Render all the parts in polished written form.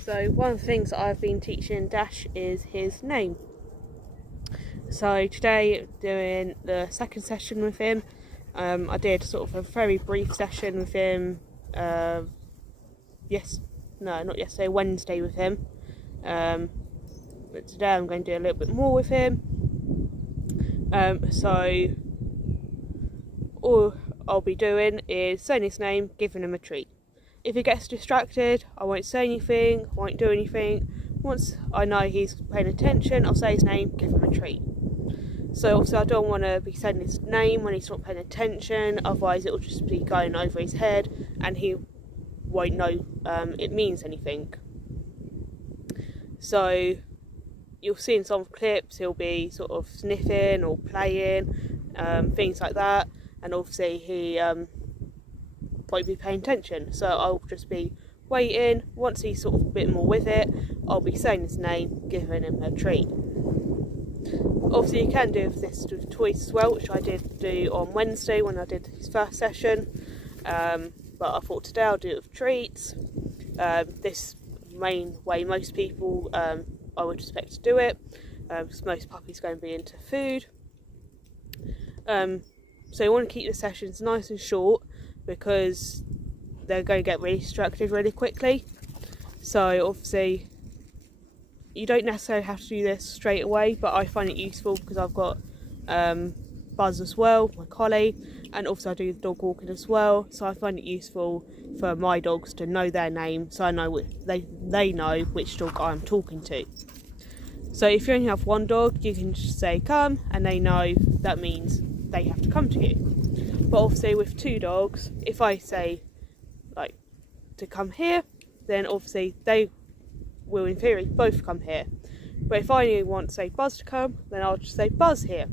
So one of the things that I've been teaching Dash is his name. So today, doing the second session with him. I did sort of a very brief session with him. Wednesday with him. But today I'm going to do a little bit more with him. So all I'll be doing is saying his name, giving him a treat. If he gets distracted, I won't say anything, I won't do anything. Once I know he's paying attention, I'll say his name, give him a treat. So obviously I don't want to be saying his name when he's not paying attention, otherwise it will just be going over his head and he won't know it means anything. So you'll see in some clips he'll be sort of sniffing or playing, things like that, and obviously he won't be paying attention. So I'll just be waiting. Once he's sort of a bit more with it, I'll be saying his name, giving him a treat. Obviously you can do this with toys as well, which I did do on Wednesday when I did his first session, but I thought today I'll do it with treats. This main way most people I would expect to do it, because most puppies are going to be into food. So you want to keep the sessions nice and short because they're going to get really distracted really quickly. So obviously you don't necessarily have to do this straight away, but I find it useful because I've got Buzz as well, my collie, and also I do the dog walking as well, so I find it useful for my dogs to know their name, so I know they know which dog I'm talking to. So if you only have one dog, you can just say come, and they know that means they have to come to you. But obviously with two dogs, if I say like to come here, then obviously they will in theory both come here. But if I only want, say, Buzz to come, then I'll just say Buzz here,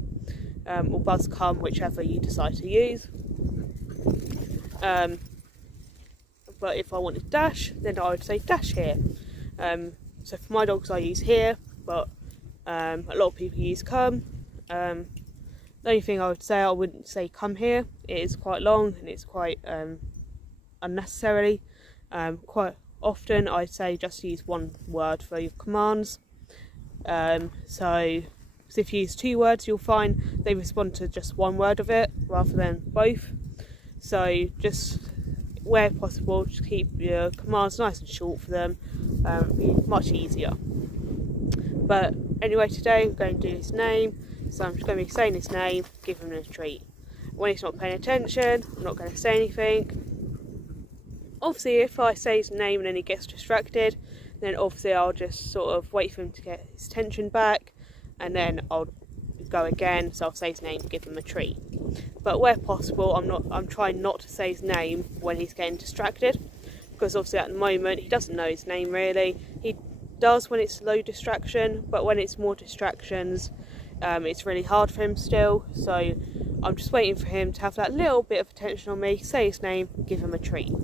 or Buzz come, whichever you decide to use. But if I wanted Dash, then I would say Dash here. So for my dogs I use here, but a lot of people use come. The only thing I would say, I wouldn't say come here. It is quite long and it's quite unnecessarily. Quite often I'd say just use one word for your commands. So if you use two words, you'll find they respond to just one word of it rather than both. So just where possible, just keep your commands nice and short for them. It'll be much easier. But anyway, today I'm going to do his name, so I'm just going to be saying his name, give him a treat. When he's not paying attention, I'm not going to say anything. Obviously if I say his name and then he gets distracted, then obviously I'll just sort of wait for him to get his attention back, and then I'll go again, so I'll say his name, give him a treat. But where possible, I'm trying not to say his name when he's getting distracted, because obviously at the moment he doesn't know his name really. He does when it's low distraction, but when it's more distractions, it's really hard for him still. So I'm just waiting for him to have that little bit of attention on me, say his name, give him a treat.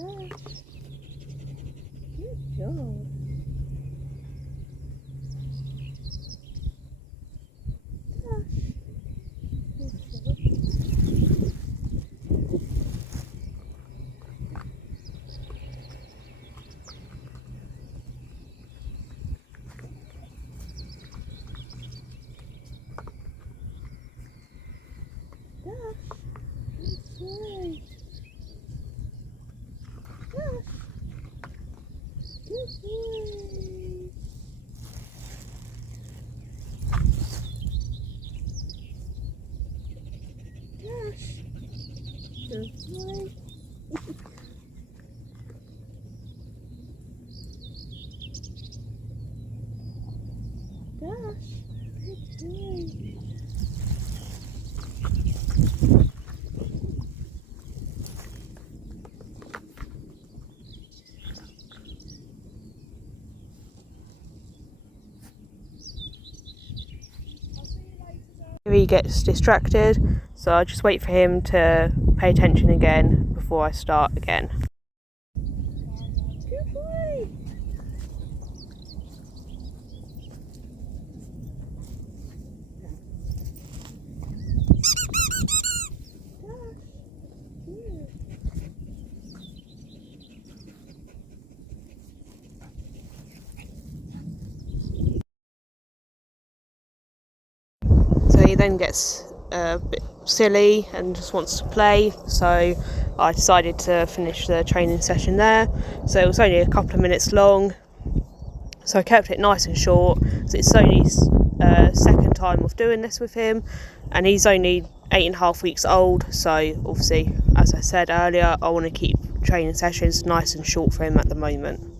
Good job. He gets distracted, so I just wait for him to pay attention again before I start again. Good boy. So he then gets a bit silly and just wants to play, so I decided to finish the training session there. So it was only a couple of minutes long, so I kept it nice and short. So it's only second time of doing this with him, and he's only 8.5 weeks old, so obviously, as I said earlier, I want to keep training sessions nice and short for him at the moment.